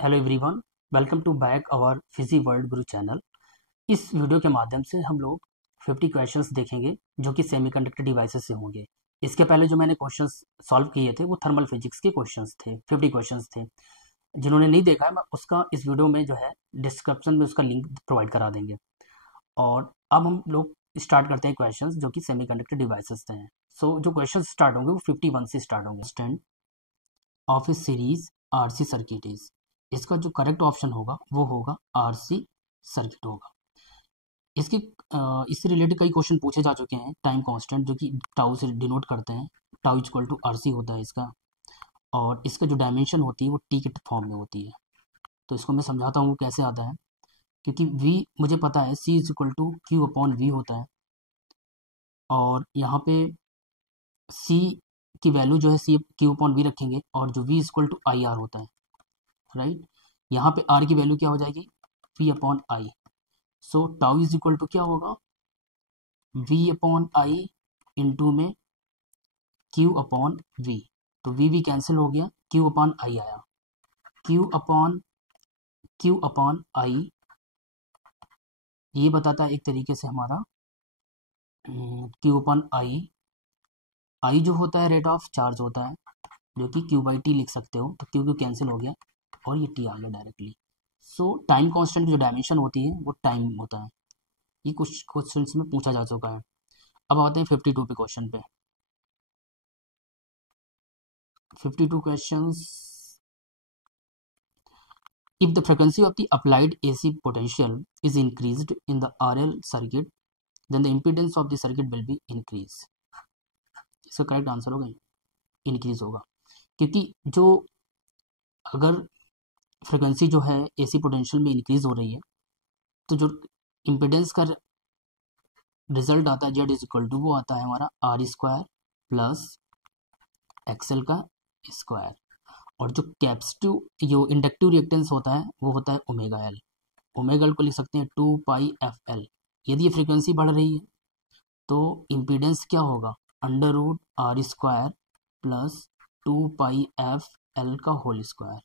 Hello everyone, welcome to back our Fiji world Guru channel. इस video के माध्यम से हम लोग 50 क्वेश्चंस देखेंगे जो कि सेमीकंडक्टर डिवाइसेस से होंगे। इसके पहले जो मैंने क्वेश्चंस सॉल्व किए थे वो थर्मल फिजिक्स के क्वेश्चंस थे, 50 क्वेश्चंस थे। जिन्होंने नहीं देखा है, मैं उसका इस वीडियो में जो है डिस्क्रिप्शन में उसका लिंक प्रोवाइड करा देंगे। और अब हम लोग स्टार्ट करते हैं क्वेश्चंस जो कि सेमीकंडक्टर डिवाइसेस से हैं। सो जो क्वेश्चन स्टार्ट होंगे वो 51 से स्टार्ट होंगे। Stand of A series RC circuit is, इसका जो करेक्ट ऑप्शन होगा वो होगा आरसी सर्किट होगा। इसके इससे रिलेटेड कई क्वेश्चन पूछे जा चुके हैं। टाइम कांस्टेंट जो कि टाउ से डिनोट करते हैं, टाउ इक्वल टू आरसी होता है इसका, और इसका जो डायमेंशन होती है वो टी के फॉर्म में होती है। तो इसको मैं समझाता हूँ कैसे आता है। क्योंकि v मुझे पता है c is equal to Q upon V होता है, और यहाँ पे c की वैल्यू जो है c क्यू अपॉन वी रखेंगे, और जो v is equal to I R होता है, राइट। यहाँ पे r की वैल्यू क्या हो जाएगी, v upon I. So tau is equal to क्या होगा, v अपॉन आई इंटू में q अपॉन v। तो v कैंसिल हो गया, q अपॉन आई आया। q अपॉन आई ये बताता है एक तरीके से हमारा q अपॉन आई जो होता है रेट ऑफ चार्ज होता है, जो कि q बाई टी लिख सकते हो। तो q कैंसिल हो गया और ये t आ गया डायरेक्टली। सो टाइम कांस्टेंट की जो डायमेंशन होती है वो टाइम होता है। ये कुछ क्वेश्चन में पूछा जा चुका है। अब आते हैं 52 पे क्वेश्चन पे। 52 questions. If the frequency of the applied AC potential is increased in the RL circuit, then the impedance of the circuit will be increased. इसका करेक्ट आंसर होगा इंक्रीज होगा, क्योंकि जो अगर फ्रिक्वेंसी जो है एसी पोटेंशियल में इंक्रीज हो रही है, तो जो इम्पिडेंस का रिजल्ट आता है जेड इज इक्वल टू वो आता है हमारा आर स्क्वायर प्लस एक्सएल का स्क्वायर। और जो कैपेसिटिव जो इंडक्टिव रिएक्टेंस होता है वो होता है ओमेगा एल। ओमेगा एल को लिख सकते हैं 2 पाई एफ एल। यदि ये फ्रीक्वेंसी बढ़ रही है तो इम्पीडेंस क्या होगा, under root R square plus 2 pi F L का होल स्क्वायर।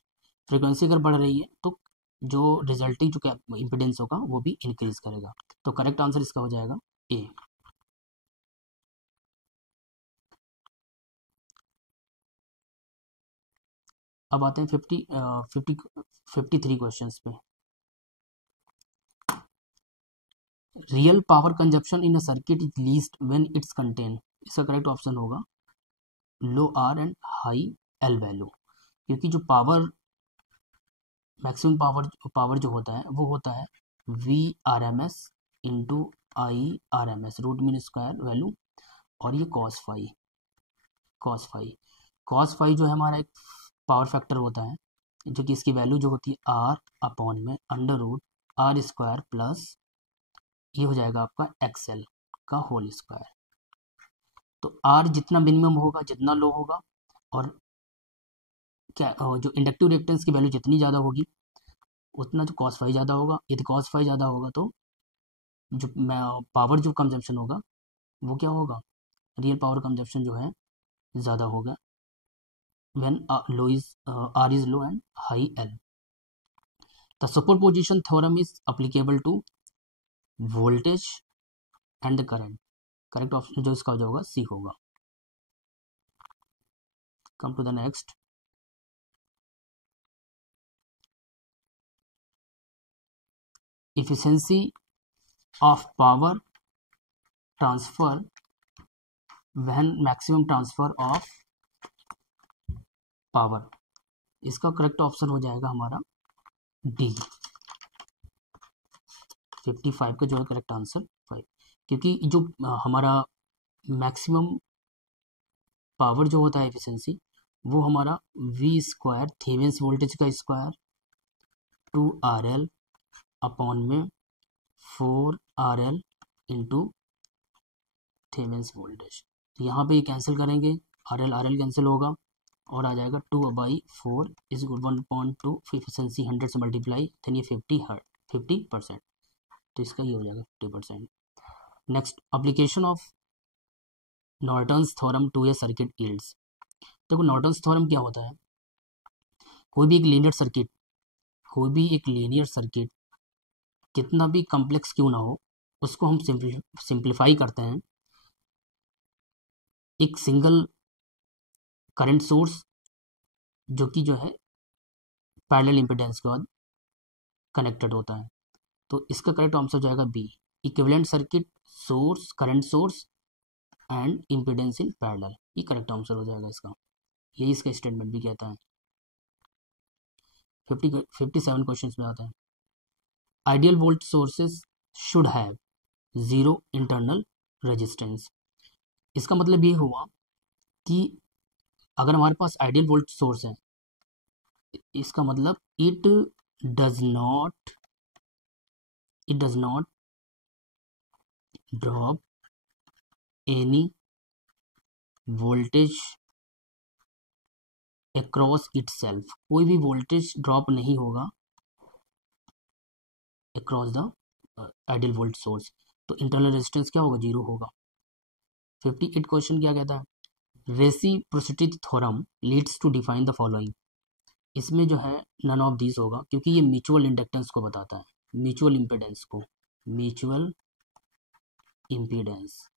फ्रीक्वेंसी अगर बढ़ रही है तो जो रिजल्टिंग जो इम्पीडेंस होगा वो भी इंक्रीज करेगा। तो करेक्ट आंसर इसका हो जाएगा ए। अब आते हैं 53 क्वेश्चन पे। Real power consumption in a circuit is least when it's content, इसका करेक्ट ऑप्शन होगा low R and high L value. क्योंकि जो पावर मैक्सिमम पावर जो होता है वो होता है V R M S into I R M S root mean square value, और ये कॉस फाई जो है हमारा एक पावर फैक्टर होता है, जो कि इसकी वैल्यू जो होती है आर अपॉन में under root R square plus ये हो जाएगा आपका एक्सएल का होल स्क्वायर। तो आर जितना मिनिमम होगा, जितना लो होगा, और क्या जो इंडक्टिव रिएक्टेंस की वैल्यू जितनी ज़्यादा होगी उतना जो कॉस फाई ज़्यादा होगा। यदि कॉस फाई ज़्यादा होगा तो जो पावर जो कंजप्शन होगा वो क्या होगा, रियल पावर कंजप्शन जो है ज़्यादा होगा when low is R is low and high L. The superposition theorem is applicable to voltage and the current. Correct option जो इसका हो जाएगा सी होगा। Come to the next. efficiency of power transfer when maximum transfer of power, इसका correct option हो जाएगा हमारा D. 55 का जो है करेक्ट आंसर 5, क्योंकि जो हमारा मैक्सिमम पावर जो होता है एफिशिएंसी वो हमारा वी स्क्वायर थेवेनिन्स वोल्टेज का स्क्वायर 2 RL अपॉन में 4 RL इंटू थेवेनिन्स वोल्टेज। तो यहाँ पे ये कैंसिल करेंगे, RL कैंसिल होगा और आ जाएगा 2/4 इज 1.2। एफिशिएंसी 100 से मल्टीप्लाई देन ये 50%। तो इसका ये हो जाएगा 50%। Next, application of Norton's theorem to a circuit yields. देखो नॉर्टन्स थ्योरम क्या होता है, कोई भी एक लीनियर सर्किट कोई भी एक लीनियर सर्किट कितना भी कॉम्प्लेक्स क्यों ना हो, उसको हम सिंप्लीफाई करते हैं एक सिंगल करंट सोर्स जो कि जो है पैरेलल इम्पीडेंस के बाद कनेक्टेड होता है। तो इसका करेक्ट आंसर जाएगा B, equivalent circuit, source, current source and impedance in parallel, ये करेक्ट आंसर हो जाएगा इसका। यही इसका स्टेटमेंट भी कहता है। 57 क्वेश्चन में आता है, ideal volt sources should have zero internal resistance. इसका मतलब ये हुआ कि अगर हमारे पास आइडियल वोल्ट सोर्स है, इसका मतलब it does not drop any voltage across itself, कोई भी वोल्टेज ड्रॉप नहीं होगा across the ideal volt source, तो इंटरनल रेजिस्टेंस क्या होगा, जीरो होगा। 58 क्वेश्चन क्या कहता है, reciprocity theorem leads to define the following. इसमें जो है नन ऑफ दीज होगा, क्योंकि ये म्यूचुअल इंडक्टेंस को बताता है, म्यूचुअल इम्पीडेंस को, म्यूचुअल इम्पीडेंस।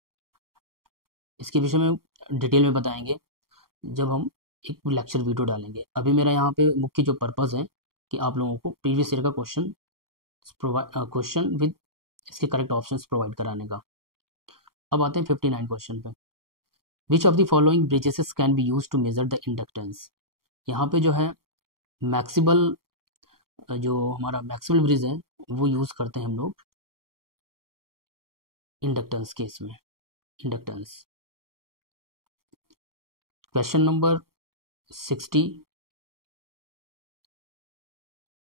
इसके विषय में डिटेल में बताएंगे जब हम एक लेक्चर वीडियो डालेंगे। अभी मेरा यहाँ पे मुख्य जो पर्पस है कि आप लोगों को प्रीवियस ईयर का क्वेश्चन विद इसके करेक्ट ऑप्शंस प्रोवाइड कराने का। अब आते हैं 59 क्वेश्चन पे, which of the following bridges can be use to measure the inductance. यहाँ पे जो है मैक्सिमल, जो हमारा मैक्सिमल ब्रिज है वो यूज करते हैं हम लोग इंडक्टेंस केस में, inductance. Question number 60,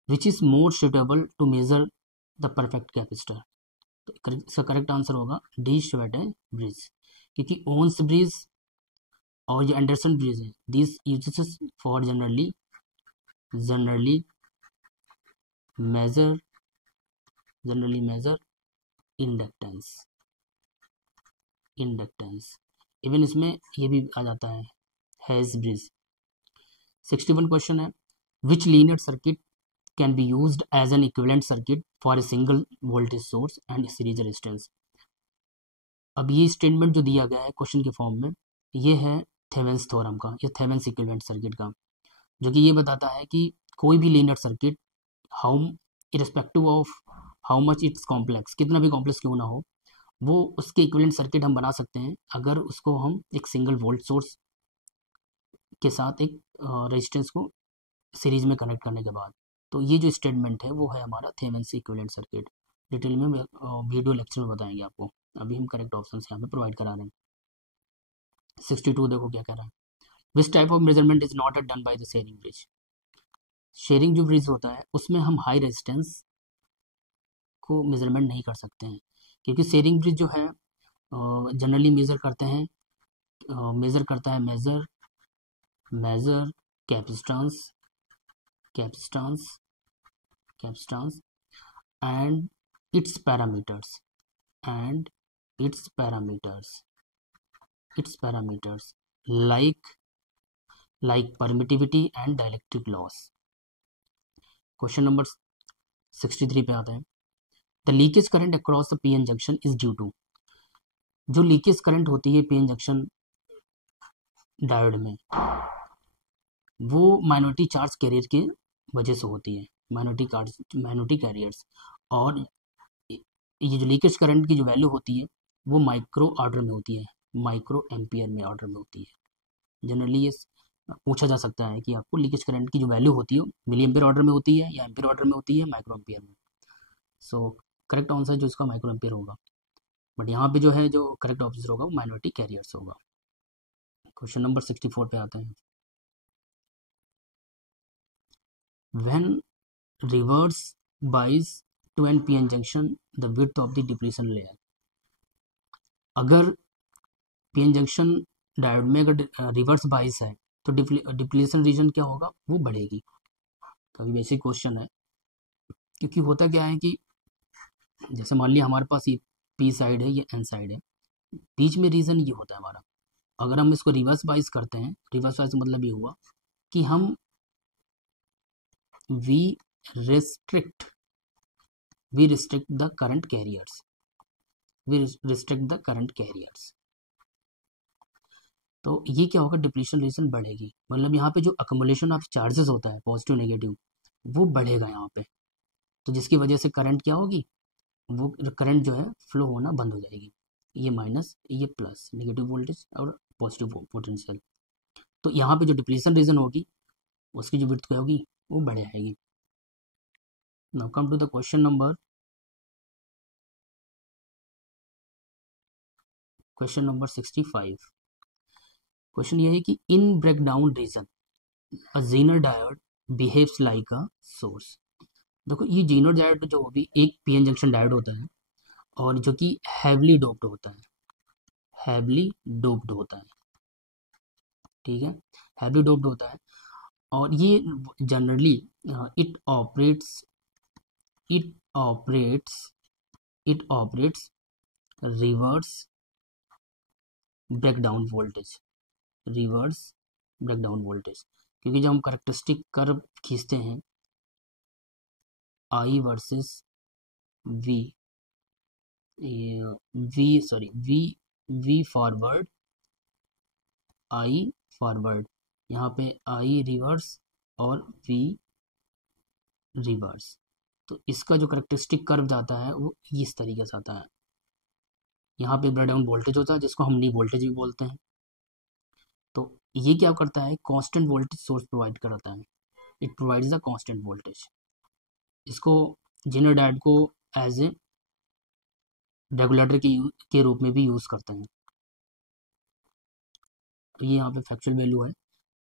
which is more suitable to measure the perfect capacitor. तो इसका करेक्ट आंसर होगा डी, श्वेटेन ब्रिज, क्योंकि ओन्स ब्रिज और जो एंडरसन ब्रिज है, this uses for generally measure inductance. Even इसमें ये भी आ जाता है हेज ब्रिज। 61 क्वेश्चन है, which linear circuit can be used as an equivalent circuit for a single voltage source and series resistance. अब ये स्टेटमेंट जो दिया गया है क्वेश्चन के फॉर्म में, ये है थेवेन्स थ्योरम का, या थेवेन्स इक्विवेलेंट सर्किट का, जो कि ये बताता है कि कोई भी linear circuit, how irrespective of how much it's complex, कितना भी कॉम्प्लेक्स क्यों ना हो, वो उसके इक्विवेलेंट सर्किट हम बना सकते हैं अगर उसको हम एक सिंगल वोल्ट सोर्स के साथ एक रेजिस्टेंस को सीरीज में कनेक्ट करने के बाद। तो ये जो स्टेटमेंट है वो है हमारा थेवेन्स इक्विवेलेंट सर्किट। डिटेल में वीडियो लेक्चर में बताएंगे आपको, अभी हम करेक्ट ऑप्शन यहाँ पे प्रोवाइड करा रहे हैं। 62 देखो क्या कह रहा है, which type of measurement is not done by the Schering bridge. Sharing जो ब्रिज होता है उसमें हम हाई रेजिस्टेंस को मेजरमेंट नहीं कर सकते हैं, क्योंकि शेयरिंग ब्रिज जो है जनरली मेजर करता है measure capacitance and its parameters like permittivity and dielectric loss। Question number 63 पे आता है, the leakage current across the PN junction is due to. जो लीकेज करंट होती है पीएन जंक्शन डायोड में, वो माइनॉरिटी चार्ज कैरियर की वजह से होती है, माइनॉरिटी कैरियर्स। और ये जो लीकेज करंट की जो वैल्यू होती है वो माइक्रो ऑर्डर में होती है, माइक्रो एम्पियर में ऑर्डर में होती है। जनरली ये पूछा जा सकता है कि आपको लीकेज करंट की जो वैल्यू होती है मिली एम्पियर ऑर्डर में होती है या एम्पियर ऑर्डर में होती है, माइक्रो एम्पियर में। सो करेक्ट आंसर जो इसका माइक्रो एम्पियर होगा, बट यहाँ पे जो है जो करेक्ट आंसर होगा वो माइनॉरिटी कैरियर्स होगा। क्वेश्चन नंबर 64 पे आते हैं, when reverse bias to an PN junction the width of the depletion layer. अगर पीएन जंक्शन डायोड में अगर रिवर्स बाइज है तो डिप्लीशन रीजन क्या होगा, वो बढ़ेगी। काफी बेसिक क्वेश्चन है, क्योंकि होता क्या है कि जैसे मान लिया हमारे पास ये पी साइड है, ये एन साइड है, बीच में रीजन ये होता है हमारा। अगर हम इसको रिवर्स बाइज करते हैं, रिवर्स बाइज मतलब ये हुआ कि हम V restrict we restrict the current carriers we restrict the current carriers। तो ये क्या होगा, डिप्लीशन रेजिस्टेंस बढ़ेगी, मतलब यहाँ पे जो अकोमोलेशन ऑफ चार्जेस होता है पॉजिटिव नेगेटिव वो बढ़ेगा यहाँ पे, तो जिसकी वजह से करंट क्या होगी, वो करंट जो है फ्लो होना बंद हो जाएगी, ये माइनस ये प्लस, नेगेटिव वोल्टेज और पॉजिटिव पोटेंशियल। तो यहाँ पे जो डिप्लीशन रीजन होगी उसकी जो विड्थ क्या होगी वो बढ़ जाएगी। Now come to the question number 65। Question ये है कि in breakdown region a zener diode behaves like a source. देखो ये जेनर डायोड जो भी एक पीएन जंक्शन डायोड होता है और जो कि हैवली डोप्ड होता है, हैवली डोप्ड होता है, ठीक है, हैवली डोप्ड होता है, और ये generally it operates it operates it operates reverse breakdown voltage, reverse breakdown voltage, क्योंकि जब हम कैरेक्टरिस्टिक कर्व खींचते हैं I versus V V forward I forward, यहाँ पे आई रिवर्स और वी रिवर्स, तो इसका जो कैरेक्टरिस्टिक कर्व जाता है वो इस तरीके से आता है। यहाँ पे ब्रेकडाउन वोल्टेज होता है जिसको हम नी वोल्टेज भी बोलते हैं। तो ये क्या करता है, कांस्टेंट वोल्टेज सोर्स प्रोवाइड करता है, it provides a constant voltage. इसको जेनर डायोड को एज ए रेगुलेटर के रूप में भी यूज करते हैं। तो ये यहाँ पे फैक्चुअल वैल्यू है,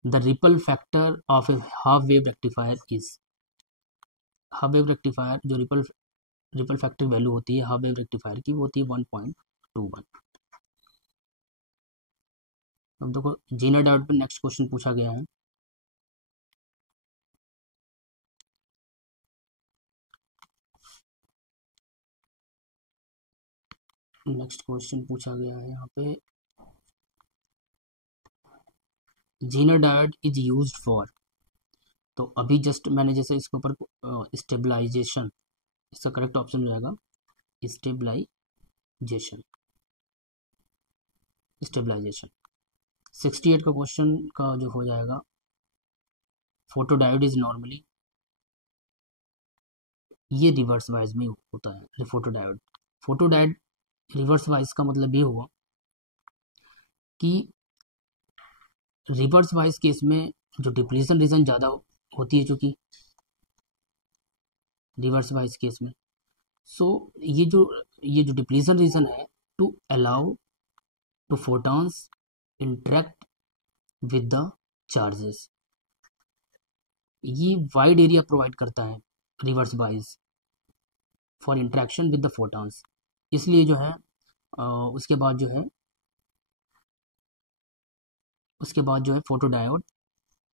the ripple factor of A half wave rectifier is, half wave rectifier जो रिपल फैक्टर वैल्यू होती है हाफ वेव रेक्टिफायर की वो होती है 1.21। अब देखो जेनर डायोड पे नेक्स्ट क्वेश्चन पूछा गया है, नेक्स्ट क्वेश्चन पूछा गया है यहाँ पे, Zener diode is used for, तो अभी जस्ट मैंने जैसे इसके ऊपर स्टेबलाइजेशन, इसका करेक्ट ऑप्शन हो जाएगा स्टेबलाइजेशन, स्टेबलाइजेशन। 68 का क्वेश्चन का जो हो जाएगा, फोटो डायोड इज नॉर्मली, ये रिवर्स वाइज में होता है photo diode. Photo diode reverse wise का मतलब ये हुआ कि रिवर्स वाइज केस में जो डिप्लीशन रीजन ज़्यादा होती है चूँकि रिवर्स वाइज केस में, सो ये जो डिप्लीशन रीजन है to allow to photons interact with the charges, ये वाइड एरिया प्रोवाइड करता है reverse wise for interaction with the photons, इसलिए जो है उसके बाद जो है फोटो डायोड,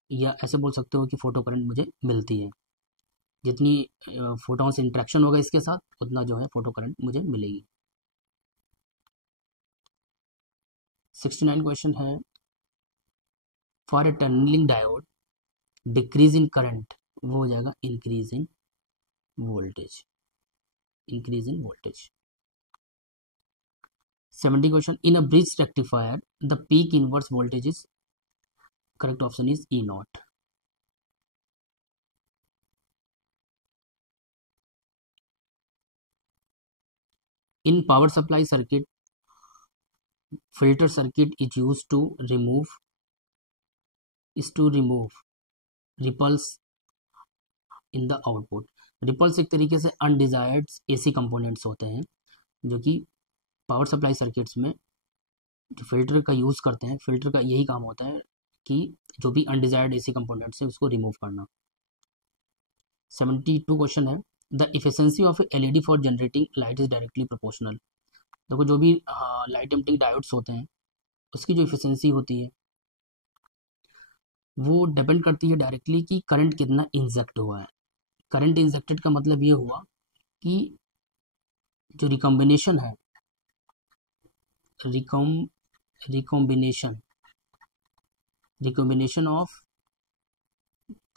या ऐसे बोल सकते हो कि फोटो करंट मुझे मिलती है, जितनी फोटोन से इंटरेक्शन होगा इसके साथ उतना जो है फोटो करंट मुझे मिलेगी। 69 क्वेश्चन है, for a tunneling diode decrease in current, वो हो जाएगा increase in voltage, increase in voltage. 70 question, in a bridge rectifier the peak inverse voltage is, correct option is E not. In power supply circuit filter circuit is used to remove ripples in the output। Ripples एक तरीके से undesired AC components होते हैं जो कि power supply circuits में जो filter का यूज़ करते हैं, फिल्टर का यही काम होता है कि जो भी अनडिजायर्ड एसी कंपोनेंट्स है उसको रिमूव करना। 72 क्वेश्चन है, the efficiency of LED for generating light is directly proportional. देखो जो भी लाइट एमिटिंग डायोड्स होते हैं उसकी जो इफिशिएंसी होती है वो डिपेंड करती है डायरेक्टली कि करंट कितना इंजेक्ट हुआ है। करंट इंजेक्टेड का मतलब ये हुआ कि जो रिकॉम्बिनेशन है, recombination of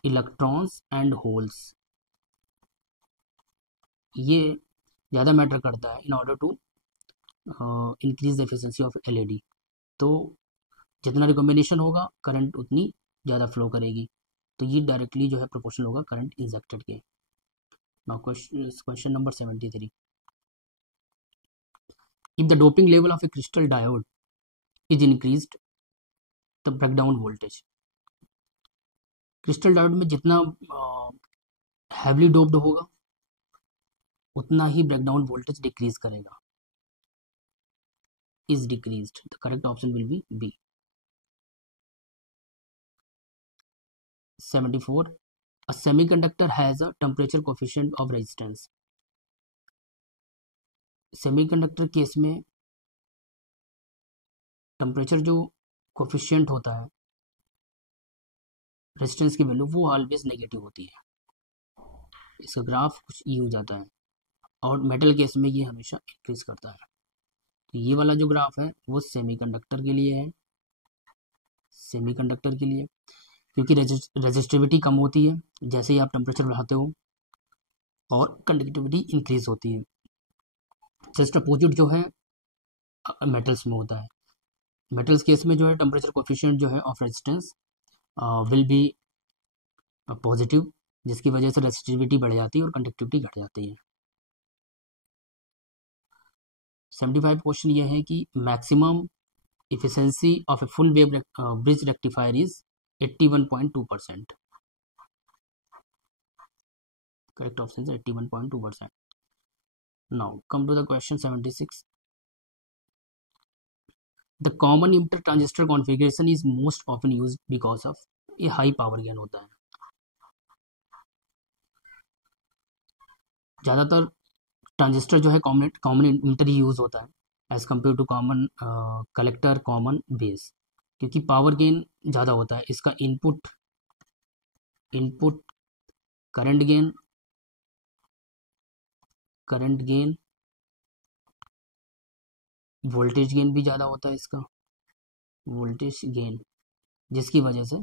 electrons and holes, ये ज़्यादा मैटर करता है in order to increase the efficiency of LED. तो जितना रिकॉम्बिनेशन होगा करंट उतनी ज़्यादा फ्लो करेगी, तो ये डायरेक्टली जो है प्रोपोर्शनल होगा करंट इंजेक्टेड के। Now question number 73, if the doping level of a crystal diode is increased the breakdown voltage। Crystal diode में जितना हैवली डोप्ड होगा उतना ही ब्रेकडाउन वोल्टेज डिक्रीज करेगा, is decreased। the correct option will be B। 74, a semiconductor has a temperature coefficient of resistance। Semiconductor case में temperature जो coefficient होता है resistance की वैल्यू वो ऑलवेज नेगेटिव होती है, इसका ग्राफ कुछ ई हो जाता है, और मेटल केस में ये हमेशा इंक्रीज करता है। तो ये वाला जो ग्राफ है वो सेमीकंडक्टर के लिए है, सेमीकंडक्टर के लिए, क्योंकि रेजिस्टिविटी कम होती है जैसे ही आप टेम्परेचर बढ़ाते हो और कंडक्टिविटी इंक्रीज होती है। जस्ट अपोजिट जो है मेटल्स में होता है। मेटल्स केस में जो है टेम्परेचर कोफिशिएंट जो है of resistance will be positive, जिसकी वजह से रेजिस्टिविटी बढ़ जाती है और कंडक्टिविटी घट जाती है। 75 क्वेश्चन ये है कि maximum efficiency of a full wave bridge rectifier is 81.2%। correct option is 81.2%। now come to the question 76, the common emitter transistor configuration is most often used because of a high power gain होता है। ज़्यादातर transistor जो है common emitter ही use होता है as compare to common collector, common base, क्योंकि power gain ज़्यादा होता है। इसका input current gain voltage gain भी ज़्यादा होता है, इसका वोल्टेज गेन, जिसकी वजह से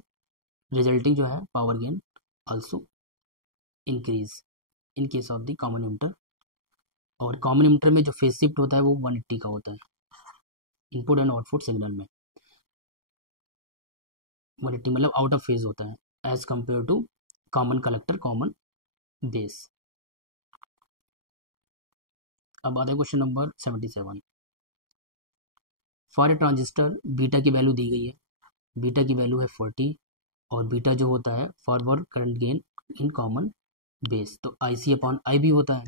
रिजल्टिंग जो है power gain also increase in case of the common emitter. और कॉमन इमिटर में जो फेज शिफ्ट होता है वो 180 का होता है, इनपुट एंड आउटपुट सिग्नल में 180 मतलब आउट ऑफ फेज होता है as compare to common collector, common base. अब आता है question number 77, for a transistor beta की वैल्यू दी गई है, बीटा की वैल्यू है 40 और बीटा जो होता है forward current gain in common base, तो IC अपॉन IB होता है।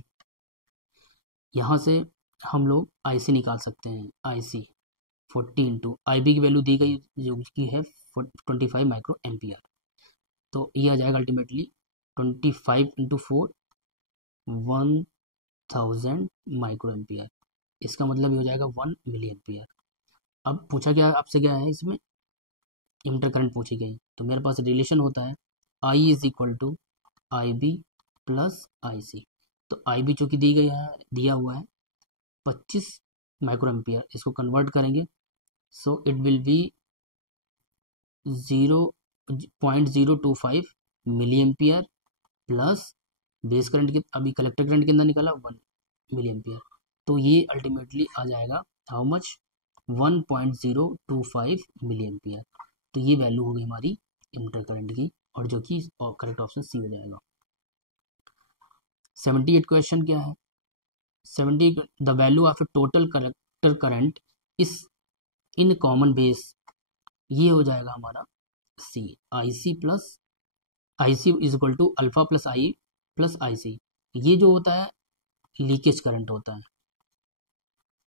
यहाँ से हम लोग IC निकाल सकते हैं, IC 40 इंटू IB की वैल्यू दी गई जो कि है 25 माइक्रो एम्पियर, तो ये आ जाएगा अल्टीमेटली 25 इंटू 4 1000 माइक्रो एम्पियर, इसका मतलब ये हो जाएगा 1 मिली एम्पियर। अब पूछा गया आपसे क्या है, इसमें इमिटर करंट पूछी गई, तो मेरे पास रिलेशन होता है I is equal to IB plus IC। तो IB जो कि दिया हुआ है 25 माइक्रो एम्पियर, इसको कन्वर्ट करेंगे so it will be 0.025 milli ampere plus base current के अभी कलेक्टर करंट कितना निकाला 1 मिली एम्पियर, तो ये अल्टीमेटली आ जाएगा हाउ मच 1.025 मिली एम्पियर। तो ये वैल्यू होगी हमारी इमिटर करंट की, और जो कि करेक्ट ऑप्शन सी हो जाएगा। 78 क्वेश्चन क्या है, 78 the value of a total collector current is in common base, ये हो जाएगा हमारा C, IC plus IC is equal to alpha plus I plus IC। ये जो होता है लीकेज करंट होता है,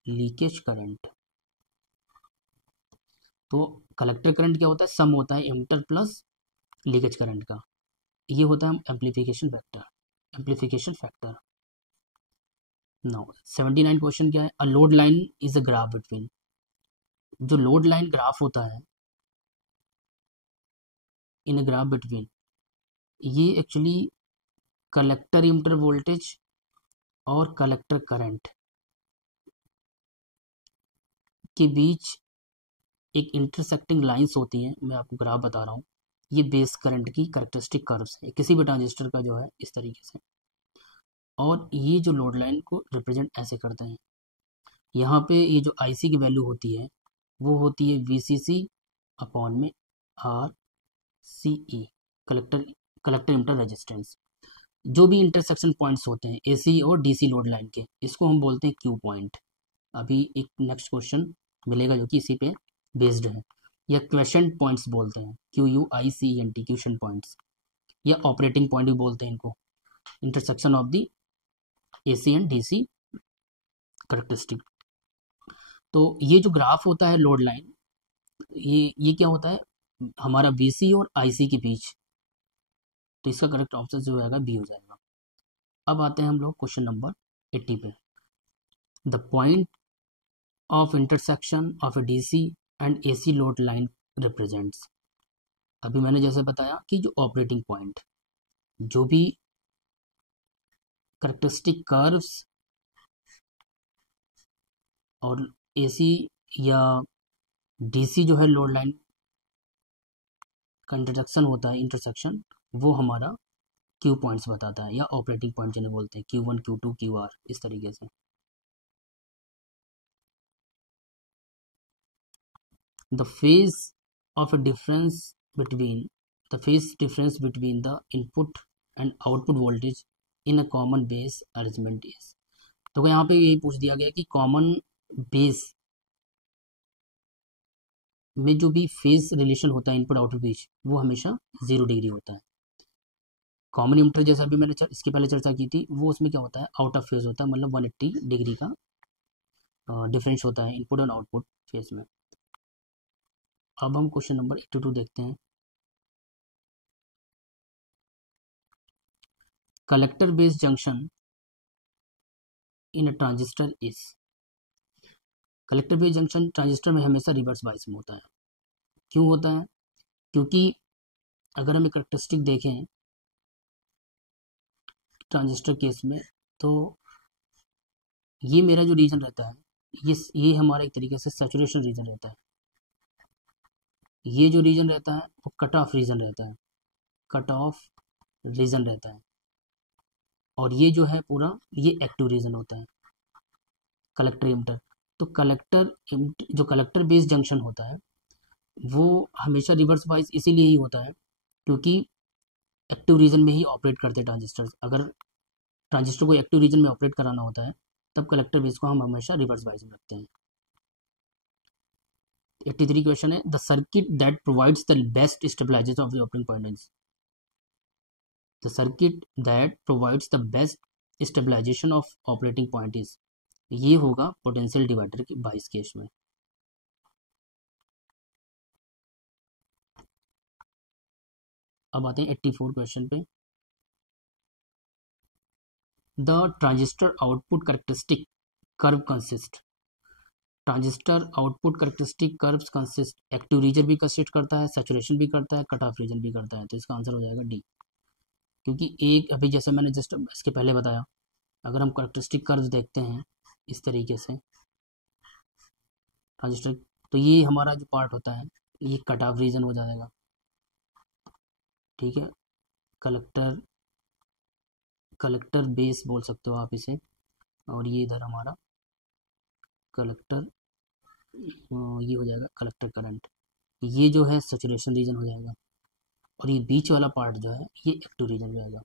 लीकेज करंट। तो कलेक्टर करंट क्या होता है, सम होता है एमिटर प्लस लीकेज करंट का, ये होता है एम्प्लीफिकेशन फैक्टर। नाउ 79 क्वेश्चन क्या है, a load line is a graph between, जो लोड लाइन ग्राफ होता है इन अ ग्राफ बिटवीन, ये एक्चुअली कलेक्टर इमिटर वोल्टेज और कलेक्टर करंट के बीच एक इंटरसेक्टिंग लाइंस होती हैं। मैं आपको ग्राफ बता रहा हूँ, ये बेस करंट की कैरेक्टरिस्टिक कर्व्स है किसी भी ट्रांजिस्टर का जो है इस तरीके से, और ये जो लोड लाइन को रिप्रेजेंट ऐसे करते हैं। यहाँ पे ये जो IC की वैल्यू होती है वो होती है VCC अपॉन में RCE, कलेक्टर इमिटर रेजिस्टेंस। जो भी इंटरसेक्शन पॉइंट्स होते हैं AC और DC लोड लाइन के, इसको हम बोलते हैं क्यू पॉइंट। अभी एक नेक्स्ट क्वेश्चन मिलेगा जो कि इसी पे बेस्ड है, या क्वेशंट पॉइंट्स बोलते हैं, QUICENT, क्वेशंट पॉइंट्स, या ऑपरेटिंग पॉइंट भी बोलते हैं इनको, intersection of the AC and DC characteristic. तो ये जो ग्राफ होता है लोड लाइन, ये क्या होता है, हमारा VC और IC के बीच। तो इसका करेक्ट ऑप्शन जो होगा बी हो जाएगा। अब आते हैं हम लोग क्वेश्चन नंबर 80 पे। The point of intersection of A DC and AC load line represents. अभी मैंने जैसे बताया कि जो ऑपरेटिंग पॉइंट, जो भी करेक्टरिस्टिक कर्व्स और AC या DC जो है लोड लाइन का इंटरसेक्शन होता है, इंटरसेक्शन, वो हमारा क्यू पॉइंट्स बताता है, या ऑपरेटिंग पॉइंट जिन्हें बोलते हैं, Q1 Q2 QR, इस तरीके से। The phase of a difference between the phase difference between the input and output voltage in a common base arrangement is। तो यहाँ पे यही पूछ दिया गया कि कॉमन बेस में जो भी फेज रिलेशन होता है इनपुट आउटपुट बीच, वो हमेशा 0 डिग्री होता है। कॉमन इमीटर जैसा भी मैंने इसके पहले चर्चा की थी, वो उसमें क्या होता है, आउट ऑफ फेज होता है, मतलब 180 डिग्री का डिफरेंस होता है इनपुट और आउटपुट फेज में। अब हम क्वेश्चन नंबर 82 देखते हैं। Collector base junction in a transistor is. Collector base junction transistor में हमेशा रिवर्स बायस में होता है। क्यों होता है? क्योंकि अगर हम एक करेक्टरिस्टिक देखें ट्रांजिस्टर केस में, तो ये मेरा जो रीजन रहता है, ये हमारा एक तरीके से सैचुरेशन रीजन रहता है। ये जो रीजन रहता है वो कट ऑफ रीजन रहता है, कट ऑफ रीजन रहता है। और ये जो है पूरा, ये एक्टिव रीजन होता है, कलेक्टर इमिटर। तो जो कलेक्टर बेस जंक्शन होता है वो हमेशा रिवर्स बायस इसीलिए ही होता है क्योंकि एक्टिव रीजन में ही ऑपरेट करते हैं ट्रांजिस्टर। अगर ट्रांजिस्टर को एक्टिव रीजन में ऑपरेट कराना होता है तब कलेक्टर बेस को हम हमेशा रिवर्स बायस में रखते हैं। 83 क्वेश्चन है, the circuit that provides the best stabilization of the operating point is. The circuit that provides the best stabilization of operating point is. ये होगा पोटेंशियल डिवाइडर के बायस केस में। अब आते हैं 84 क्वेश्चन पे। The transistor output characteristic curve consist. Transistor output characteristic curves consist, active region भी consist करता है, सैचुरेशन भी करता है, कट ऑफ रीजन भी करता है। तो इसका आंसर हो जाएगा डी। क्योंकि एक अभी जैसे मैंने जस्ट इसके पहले बताया, अगर हम कैरेक्टरिस्टिक कर्व्स देखते हैं इस तरीके से ट्रांजिस्टर, तो ये हमारा जो पार्ट होता है ये कट ऑफ रीजन हो जाएगा, ठीक है। कलेक्टर बेस बोल सकते हो आप इसे, और ये इधर हमारा कलेक्टर, ये हो जाएगा कलेक्टर करंट। ये जो है सैचुरेशन रीजन हो जाएगा, और ये बीच वाला पार्ट जो है ये एक्टिव रीजन हो जाएगा।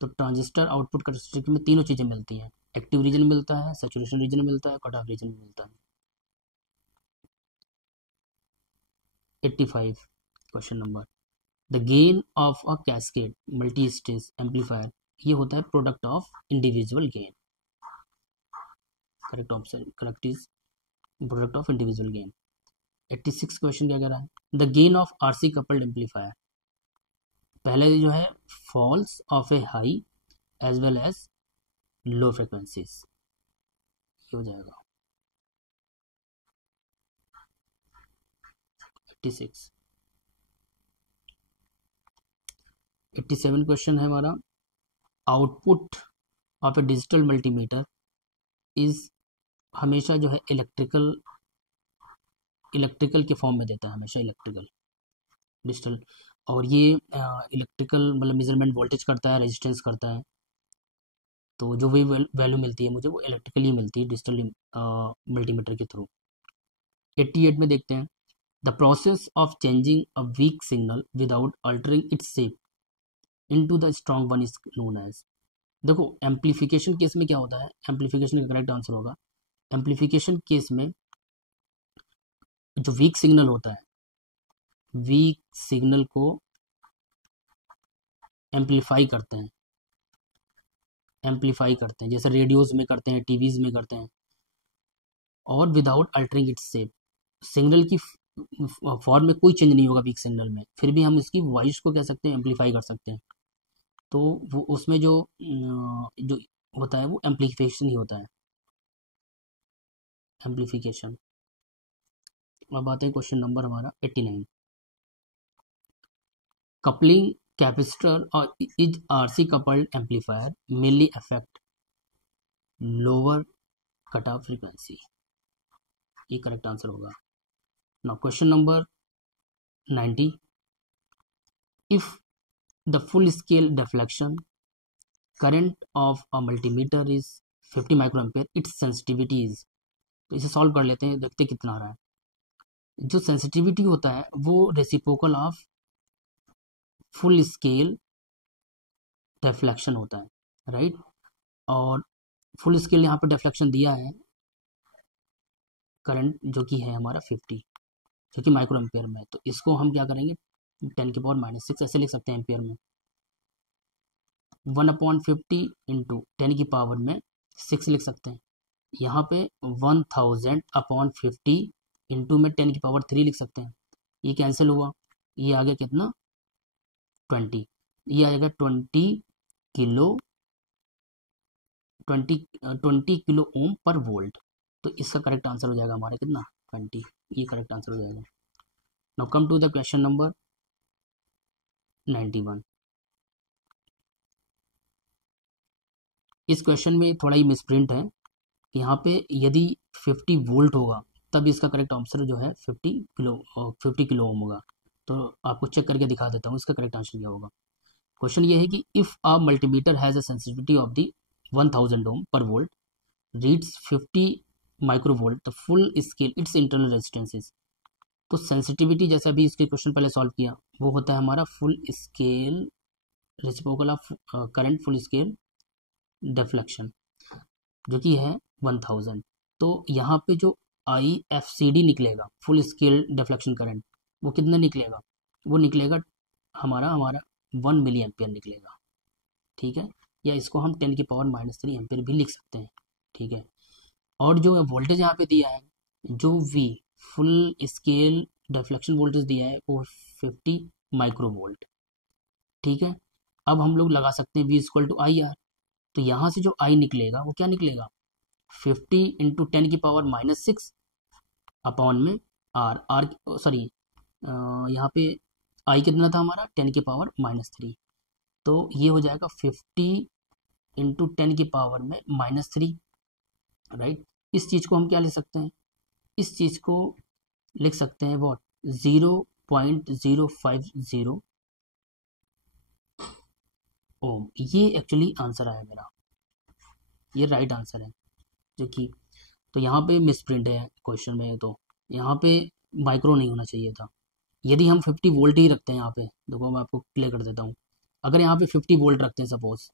तो ट्रांजिस्टर आउटपुट कैरेक्टरिस्टिक में तीनों चीज़ें मिलती हैं, एक्टिव रीजन मिलता है, सैचुरेशन रीजन मिलता है, कट ऑफ रीजन भी मिलता है। 85 question number, the gain of a cascade multi stage amplifier, ये होता है product of individual gain. Correct option, correct is product of individual gain. 86 question क्या कह रहा है, the gain of RC coupled amplifier. पहले जो है falls of a high as well as low frequencies, ये हो जाएगा 86। 87 क्वेश्चन है हमारा, output of a digital multimeter is, हमेशा जो है इलेक्ट्रिकल के फॉर्म में देता है, हमेशा इलेक्ट्रिकल डिजिटल। और ये इलेक्ट्रिकल मतलब मेजरमेंट वोल्टेज करता है, रेजिस्टेंस करता है। तो जो भी वैल्यू मिलती है मुझे वो इलेक्ट्रिकली मिलती है डिजिटल मल्टीमीटर के थ्रू। 88 में देखते हैं, the process of changing a weak signal without altering its shape into the strong one is known as. देखो एम्पलीफिकेशन केस में क्या होता है, एम्पलीफिकेशन का करेक्ट आंसर होगा, एम्पलीफिकेशन केस में जो वीक सिग्नल होता है, वीक सिग्नल को एम्पलीफाई करते हैं, जैसे रेडियोज में करते हैं, टीवीज में करते हैं, और without altering its shape, signal की फॉर्म में कोई चेंज नहीं होगा वीक सिग्नल में, फिर भी हम इसकी वॉइस को कह सकते हैं एम्पलीफाई कर सकते हैं। तो वो उसमें जो होता है वो एम्पलीफिकेशन ही होता है, एम्पलीफिकेशन। अब आते हैं क्वेश्चन नंबर हमारा 89। कपलिंग कैपेसिटर और is RC coupled amplifier mainly affect lower cut off frequency, ये करेक्ट आंसर होगा। Now question number 90, if the full scale deflection current of a multimeter is 50 microampere, it's sensitivity is, तो इसे solve कर लेते हैं, देखते कितना आ रहा है। जो सेंसिटिविटी होता है वो reciprocal of full scale deflection होता है, राइट। और फुल स्केल यहाँ पे डिफ्लेक्शन दिया है, करंट जो कि है हमारा 50, जो कि माइक्रो एम्पियर में, तो इसको हम क्या करेंगे 10⁻⁻6 ऐसे लिख सकते हैं एम्पियर में। 1/50 इंटू 10⁻⁻6 लिख सकते हैं। यहाँ पे 1000/50 इंटू में 10⁻³ लिख सकते हैं। ये कैंसिल हुआ, ये आ गया कितना 20, ये आएगा 20 किलो ओम पर वोल्ट, तो इसका करेक्ट आंसर हो जाएगा हमारा कितना 20, ये करेक्ट आंसर हो जाएगा। Now come to the question number 91। इस क्वेश्चन में थोड़ा ही मिसप्रिंट है, यहाँ पे यदि 50 वोल्ट होगा तब इसका करेक्ट आंसर जो है 50 किलो ओम होगा, तो आपको चेक करके दिखा देता हूँ इसका करेक्ट आंसर क्या होगा। क्वेश्चन ये है कि if a multimeter has a sensitivity of the 1000 ओम पर volt reads 50 microvolt, the full scale it's internal resistances. तो सेंसिटिविटी जैसे अभी इसके क्वेश्चन पहले सॉल्व किया वो होता है हमारा full scale reciprocal of current full scale deflection, जो कि है 1000। तो यहाँ पे जो IFCD निकलेगा, फुल स्केल डिफ्लेक्शन करंट, वो कितना निकलेगा, वो निकलेगा हमारा 1 मिली एम्पियर निकलेगा, ठीक है। या इसको हम 10⁻³ एम्पियर भी लिख सकते हैं, ठीक है। और जो वोल्टेज यहाँ पे दिया है, जो V full scale deflection voltage दिया है वो 50 माइक्रोवोल्ट, ठीक है। अब हम लोग लगा सकते हैं V = IR, तो यहाँ से जो I निकलेगा वो क्या निकलेगा 50 इंटू 10⁻⁻6 अपॉन में R सॉरी यहाँ पे I कितना था हमारा 10⁻⁻3, तो ये हो जाएगा 50 इंटू 10⁻⁻3, राइट। इस चीज़ को हम क्या लिख सकते हैं, इस चीज़ को लिख सकते हैं वो 0.050 ओम, ये एक्चुअली आंसर आया मेरा, ये राइट आंसर है जो कि, तो यहाँ पे मिसप्रिंट है क्वेश्चन में, तो यहाँ पे माइक्रो नहीं होना चाहिए था। यदि हम 50 वोल्ट ही रखते हैं यहाँ पे, देखो मैं आपको क्लियर कर देता हूँ, अगर यहाँ पे 50 वोल्ट रखते हैं सपोज,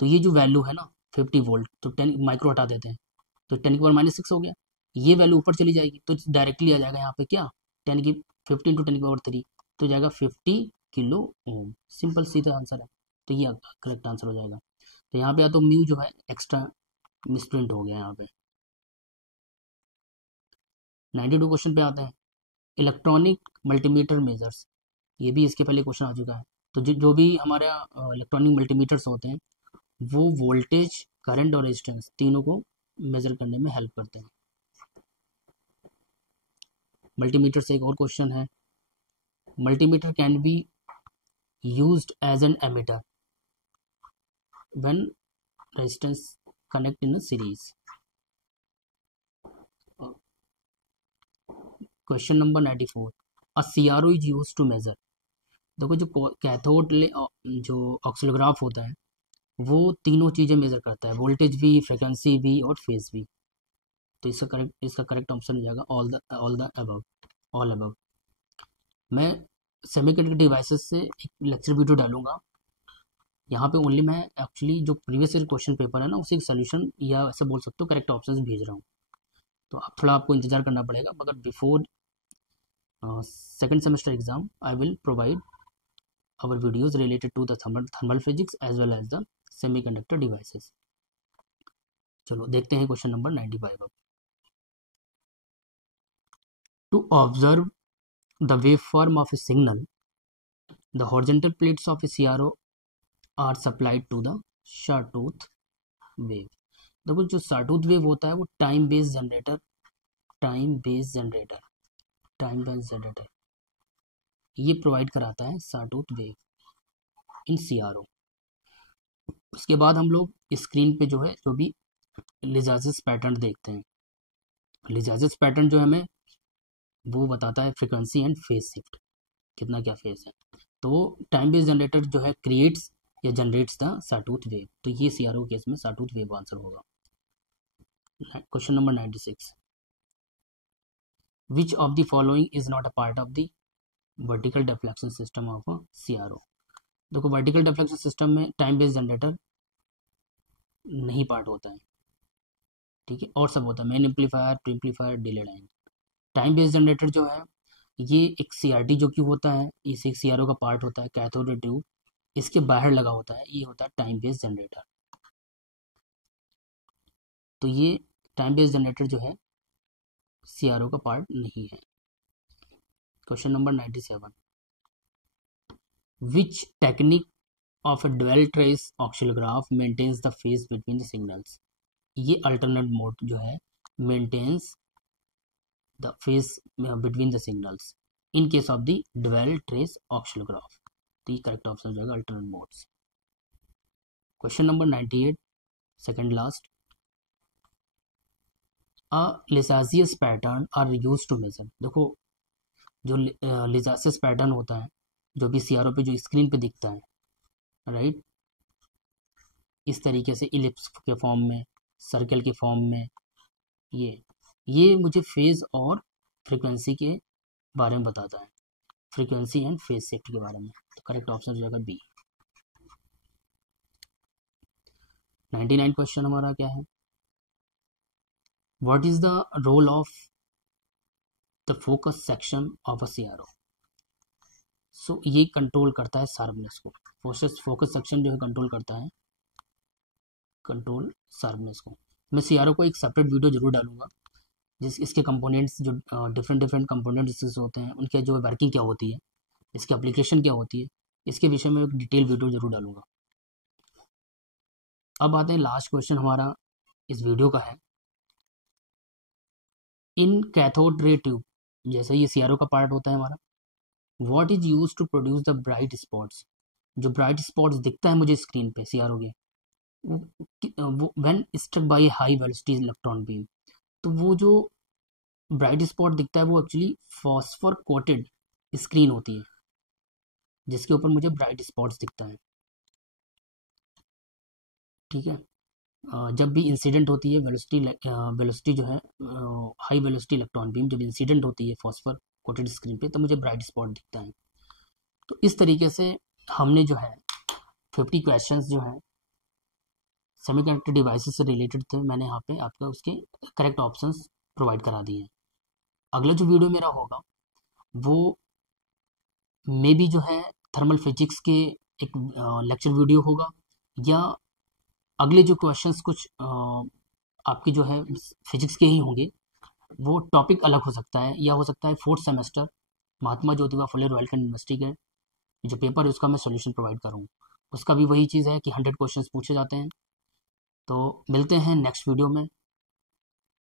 तो ये जो वैल्यू है ना 50 वोल्ट, तो 10 माइक्रो हटा देते हैं तो 10⁻⁻6 हो गया, ये वैल्यू ऊपर चली जाएगी तो डायरेक्टली आ जाएगा यहाँ पे क्या 50 इंटू 10⁻3, तो जाएगा 50 किलो ओम, सिंपल सीधा आंसर है, तो ये करेक्ट आंसर हो जाएगा। तो यहाँ पे या तो म्यू जो है एक्स्ट्रा मिसप्रिंट हो गया यहाँ पे। 92 क्वेश्चन पे आते हैं, इलेक्ट्रॉनिक मल्टीमीटर मेजर्स, ये भी इसके पहले क्वेश्चन आ चुका है। तो जो भी हमारा इलेक्ट्रॉनिक मल्टीमीटर्स होते हैं वो वोल्टेज, करंट और रेजिस्टेंस तीनों को मेजर करने में हेल्प करते हैं। मल्टीमीटर से एक और क्वेश्चन है, multimeter can be used as an ammeter when resistance connect in a series. Question number 94, a CRO is used to measure, देखो जो कैथोड जो ऑक्सीलोग्राफ होता है वो तीनों चीज़ें मेज़र करता है, वोल्टेज भी, फ्रिक्वेंसी भी और फेज भी। तो इसका करेक्ट ऑप्शन हो जाएगा all the above, all above. मैं सेमीकंडक्टर डिवाइसेस से एक लेक्चर वीडियो डालूंगा, यहाँ पे ओनली मैं एक्चुअली जो प्रीवियस ईयर क्वेश्चन पेपर है ना उसी सोल्यूशन या ऐसे बोल सकते हो करेक्ट ऑप्शंस भेज रहा हूँ। तो अब थोड़ा आपको इंतजार करना पड़ेगा, मगर before second semester exam I will provide our videos related to the thermal physics as well as the semiconductor devices. चलो देखते हैं क्वेश्चन नंबर 95 अब। To observe the waveform of a signal, the horizontal plates of a CRO are supplied to the sawtooth wave. देखो जो sawtooth wave होता है वो time based generator ये प्रोवाइड कराता है sawtooth wave इन CRO। उसके बाद हम लोग स्क्रीन पे जो है जो भी लिजाजेस पैटर्न देखते हैं। लिजाजेस पैटर्न जो हमें वो बताता है फ्रीक्वेंसी एंड फेज शिफ्ट, कितना क्या फेज है। तो टाइम बेस्ड जनरेटर जो है क्रिएट्स या जनरेट्स द sawtooth वेव, तो ये CRO केस में sawtooth वेव आंसर होगा। Question number 96, which of the following is not a part of the vertical deflection system of a CRO। देखो vertical deflection system में time based generator नहीं part होता है, ठीक है, और सब होता है main amplifier, pre amplifier, delay line. Time based generator जो है ये एक CRT जो कि होता है, इस एक CRO का पार्ट होता है, कैथोड रे ट्यूब इसके बाहर लगा होता है, ये होता है टाइम बेस्ड जनरेटर। तो ये टाइम बेस्ड जनरेटर जो है CRO का पार्ट नहीं है। Question number 97, which technique of a dual trace oscillograph maintains the phase between the signals. ये अल्टरनेट मोड जो है maintains the phase between the signals in case of the dual trace oscillograph. तो ये correct option हो जाएगा alternate modes. Question number 98, second last, a Lissajous pattern are used to measure. देखो जो लिसासियस pattern होता है जो भी CRO पे जो स्क्रीन पे दिखता है, राइट, इस तरीके से इलिप्स के फॉर्म में, सर्कल के फॉर्म में, ये मुझे फेज और फ्रीक्वेंसी के बारे में बताता है, फ्रीक्वेंसी एंड फेज शिफ्ट के बारे में। तो करेक्ट ऑप्शन हो जाएगा बी। 99 क्वेश्चन हमारा क्या है, what is the role of the focus section of a CRO। So ये कंट्रोल करता है शार्पनेस को, फोकस सेक्शन जो है कंट्रोल करता है शार्पनेस को। मैं CRO को एक सेपरेट वीडियो जरूर डालूंगा, इसके कंपोनेंट्स जो डिफरेंट कंपोनेंट्स होते हैं उनके जो वर्किंग क्या होती है, इसकी एप्लीकेशन क्या होती है, इसके विषय में एक डिटेल वीडियो जरूर डालूंगा। अब आते हैं लास्ट क्वेश्चन हमारा इस वीडियो का है, इन कैथोड रे ट्यूब, जैसे ये CRO का पार्ट होता है हमारा, what is use to produce the bright spots. जो ब्राइट स्पॉट्स दिखता है मुझे स्क्रीन पे CRO के, वो when struck by high velocity electron beam, तो वो जो ब्राइट स्पॉट दिखता है वो एक्चुअली फॉस्फर कोटेड स्क्रीन होती है जिसके ऊपर मुझे ब्राइट स्पॉट्स दिखता है, ठीक है। जब भी इंसिडेंट होती है वेलोसिटी जो है हाई वेलोसिटी इलेक्ट्रॉन बीम जब इंसिडेंट होती है फॉस्फर कोटेड स्क्रीन पे तो मुझे ब्राइट स्पॉट दिखता है। तो इस तरीके से हमने जो है 50 क्वेश्चंस जो है सेमीकंडक्टर डिवाइसेस से रिलेटेड थे, मैंने यहाँ पे आपका उसके करेक्ट ऑप्शंस प्रोवाइड करा दिए हैं। अगला जो वीडियो मेरा होगा वो मे बी जो है थर्मल फिजिक्स के एक लेक्चर वीडियो होगा, या अगले जो क्वेश्चंस कुछ आपके जो है फिजिक्स के ही होंगे, वो टॉपिक अलग हो सकता है, या हो सकता है 4th semester Mahatma Jyotiba Phule रॉयल्टन university के जो पेपर है उसका मैं सॉल्यूशन प्रोवाइड करूँ। उसका भी वही चीज़ है कि 100 क्वेश्चंस पूछे जाते हैं। तो मिलते हैं नेक्स्ट वीडियो में।